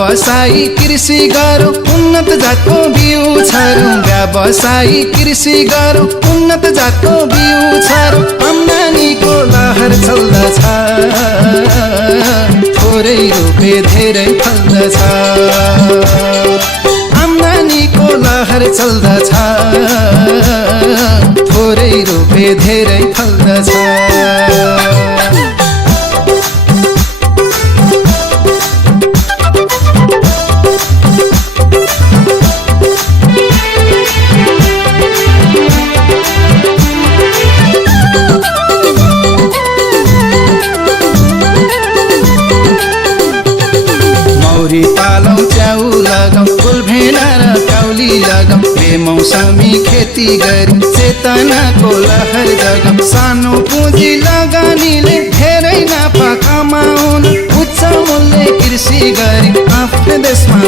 व्यवसायी कृषि गरौँ उन्नत जातको बिउ छरौँ व्यवसायी कृषि गरौँ उन्नत जातको बिउ छरौँ आम्दानीको लहर चल्दछ थोरै रोपे धेरै फल्दछ आम्दानीको लहर चल्दछ थोरै रोपे धेरै फल्दछ मौरी पालौँ च्याउ लगाउँ फुलभेडा र काउली लगाउँ बेमौसमी खेती गरी चेतनाको लहर जगाउँ सानो पुँजी लगानीले धेरै नाफा कमाउन् उच्च मूल्य कृषि गरी आफ्नो देशमा